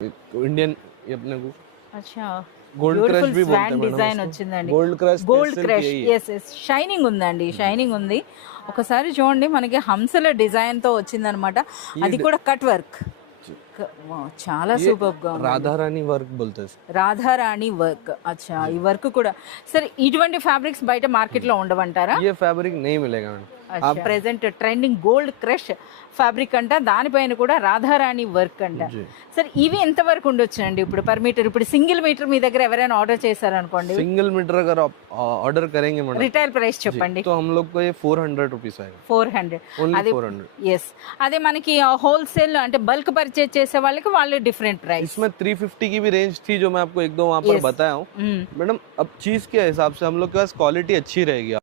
Indian ये अपने को అచ్చా गोल्ड क्रश బ్యూటిఫుల్ भी बोलते స్వాన్ हैं मैडम డిజైన్ उसको। వచ్చిందండి. Gold crush gold pastel crush, यही है। ఎస్ ఎస్, షైనింగ్ ఉందండి, షైనింగ్ ఉంది. ఒకసారి చూడండి, మనకి హంసల డిజైన్ తో వచ్చిందనమాట. అది కూడా కట్ వర్క్. చాలా ये సూపర్ గా ఉంది. राधा रानी वर्क बोलते हैं इसको। రాధారాణి వర్క్. అచ్చా, ఈ వర్క్ కూడా సరే. ఇటువంటి ఫ్యాబ్రిక్స్ బయట మార్కెట్ లో ఉండవంటారా? ये फैब्रिक नहीं मिलेगा madam. Present trending gold crush fabric అంట, దానిపైన కూడా రాధారాణి వర్క్ అంట. సరే, ఇవి ఎంత వరకు ఉండొచ్చు అండి ఇప్పుడు పర్ మీటర్? ఇప్పుడు సింగిల్ మీటర్ మీ దగ్గర ఎవరైనా ఆర్డర్ చేశారనుకోండి, सिंगल मीटर अगर आप ऑर्डर करेंगे मैडम రిటైల్ ప్రైస్ చెప్పండి. तो हम लोग को ये 400 रुपीज आएगा। 400. Only అది 400। ఎస్, అదే మనకి హోల్సేల్ అంటే బల్క్ పర్చేజ్ చేసే వాళ్ళకి వాళ్ళు డిఫరెంట్ ప్రైస్. इसमें 350 की भी रेंज थी जो मैं आपको एक दो वहाँ पर Yes। बताया हूँ मैडम। अब चीज के हिसाब से हम लोग के पास क्वालिटी अच्छी रहेगी।